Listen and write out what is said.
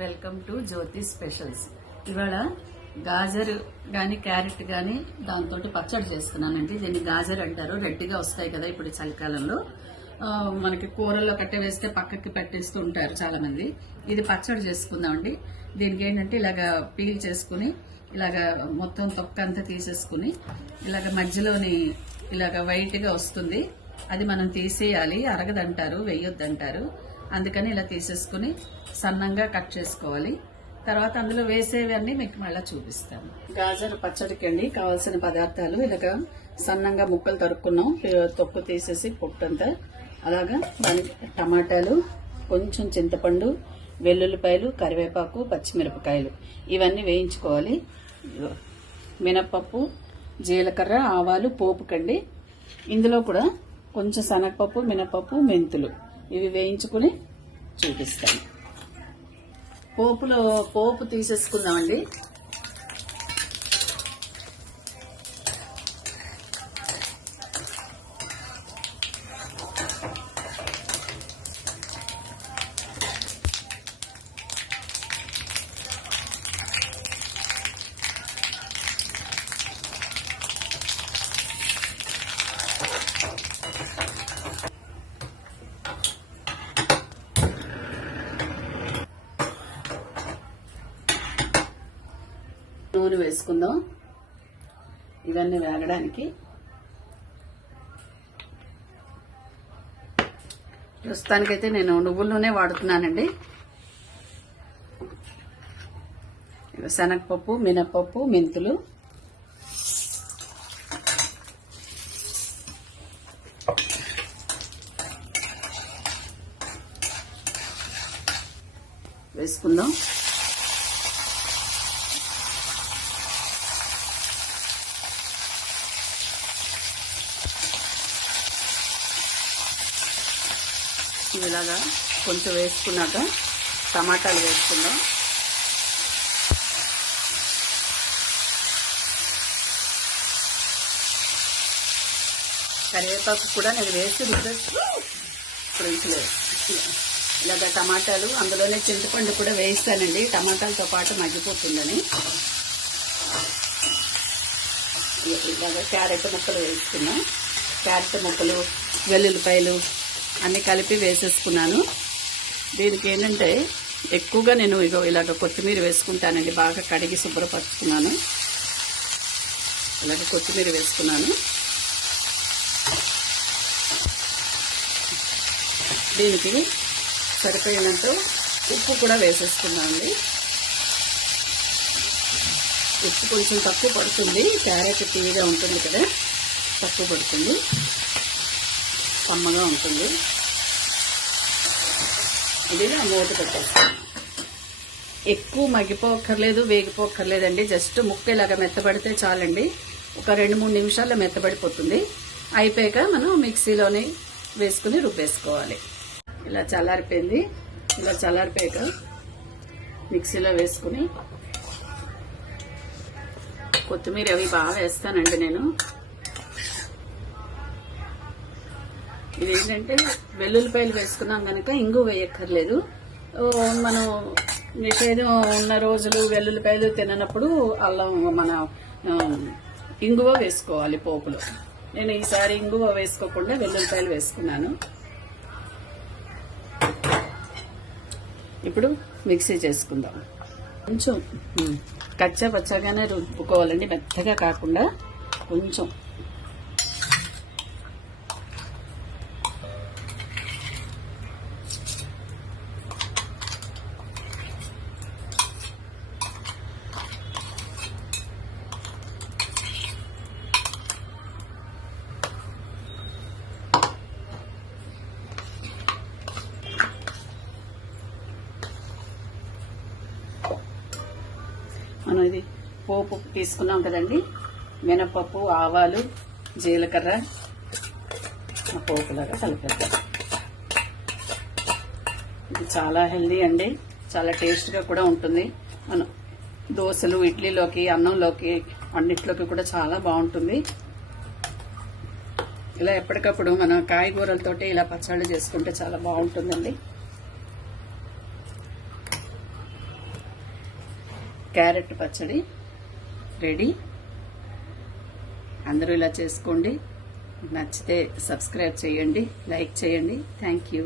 Welcome to Jyothi specials. ఇవాళ గాజర్ గాని carrot గాని దాంతో పచ్చడి చేస్తున్నానండి. దీన్ని గాజర్ అంటారు. రెడ్డిగా వస్తాయి కదా ఇప్పుడు చలికాలంలో. మనకి కూరల్లో కట్టే వేస్తే పక్కకి పెట్టేస్తూ ఉంటారు చాలా మంది. ఇది పచ్చడి చేసుకుందామండి. దీనికి ఏంటంటే ఇలాగ పీల్ చేసుకుని ఇలాగ మొత్తం తొక్క అంతా తీసేసుకుని ఇలాగ మధ్యలోని ఇలాగ వైట్ గా వస్తుంది. అది మనం తీసేయాలి. అరగదంటారు, వేయొద్దంటారు. అందుకని ఇలా తీసేసుకుని సన్నంగా కట్ చేసుకోవాలి. తర్వాత అందులో వేసేవన్నీ మీకు మళ్ళీ చూపిస్తాను. గాజర్ పచ్చడికి అండి కావాల్సిన పదార్థాలు ఇలాగా సన్నంగా ముక్కలు తరుక్కున్నాం. తొక్కు తీసేసి పొట్టంతా అలాగా. దానికి టమాటాలు, కొంచెం చింతపండు, వెల్లుల్లిపాయలు, కరివేపాకు, పచ్చిమిరపకాయలు ఇవన్నీ వేయించుకోవాలి. మినప్పప్పు, జీలకర్ర, ఆవాలు పోపుకండి. ఇందులో కూడా కొంచెం శనగపప్పు, మినపప్పు, మెంతులు ఇవి వేయించుకుని చూపిస్తాను. పోపు తీసేసుకుందామండి. నూనె వేసుకుందాం ఇవన్నీ వేగడానికి. ప్రస్తుతానికైతే నేను నువ్వుల నూనె వాడుతున్నానండి. శనగపప్పు, మినపప్పు, మెంతులు, వేసుకుందాం. ఇలాగా కొంచెం వేసుకున్నాక టమాటాలు వేసుకుందాం. కరివేపాకు కూడా నేను వేసి ఇప్పుడు ఇలాగ టమాటాలు, అందులోనే చింతపండు కూడా వేస్తానండి టమాటాలతో పాటు మగ్గిపోతుందని. ఇలాగ క్యారెట్ ముక్కలు వేసుకున్నాం. క్యారెట్ ముక్కలు, వెల్లుల్లిపాయలు అన్నీ కలిపి వేసేసుకున్నాను. దీనికి ఏంటంటే ఎక్కువగా నేను ఇలాగ కొత్తిమీర వేసుకుంటానండి. బాగా కడిగి శుభ్రపరుచుకున్నాను. ఇలాగ కొత్తిమీర వేసుకున్నాను. దీనికి సరిపోయినంత ఉప్పు కూడా వేసేసుకున్నానండి. ఉప్పు కొంచెం తక్కువ పడుతుంది. క్యారెట్ తీయగా ఉంటుంది కదా, తక్కువ పడుతుంది, కమ్మగా ఉంటుంది. ఇది మూత పెట్టేస్తాను. ఎక్కువ మగ్గిపోక్కర్లేదు, వేగిపోక్కర్లేదండి. జస్ట్ ముక్క ఇలాగా మెత్తబడితే చాలండి. ఒక 2-3 నిమిషాల్లో మెత్తబడిపోతుంది. అయిపోయాక మనం మిక్సీలోనే వేసుకుని రుబ్బేసుకోవాలి. ఇలా చల్లారిపోయింది. ఇలా చల్లారిపోయాక మిక్సీలో వేసుకుని కొత్తిమీర అవి బాగా వేస్తానండి నేను. ఇది ఏంటంటే వెల్లుల్లిపాయలు వేసుకున్నాం కనుక ఇంగు వేయక్కర్లేదు. మనం నిషేధం ఉన్న రోజులు వెల్లుల్లిపాయలు తిననప్పుడు అల్లం మన ఇంగువ వేసుకోవాలి పోపులో. నేను ఈసారి ఇంగువ వేసుకోకుండా వెల్లుల్లిపాయలు వేసుకున్నాను. ఇప్పుడు మిక్సీ చేసుకుందాం. కొంచెం కచ్చా పచ్చగానే రుబ్బుకోవాలండి, మెత్తగా కాకుండా కొంచెం. మనం ఇది పోపు తీసుకున్నాం కదండి. మినపప్పు, ఆవాలు, జీలకర్ర పోపులాగా కలిపేద్దాం. ఇది చాలా హెల్దీ అండి, చాలా టేస్ట్గా కూడా ఉంటుంది. మనం దోశలు, ఇడ్లీలోకి, అన్నంలోకి అన్నిట్లోకి కూడా చాలా బాగుంటుంది. ఇలా ఎప్పటికప్పుడు మనం కాయగూరలతోటి ఇలా పచ్చళ్ళు చేసుకుంటే చాలా బాగుంటుందండి. క్యారెట్ పచ్చడి రెడీ. అందరూ ఇలా చేసుకోండి. నచ్చితే సబ్స్క్రైబ్ చేయండి, లైక్ చేయండి. Thank you.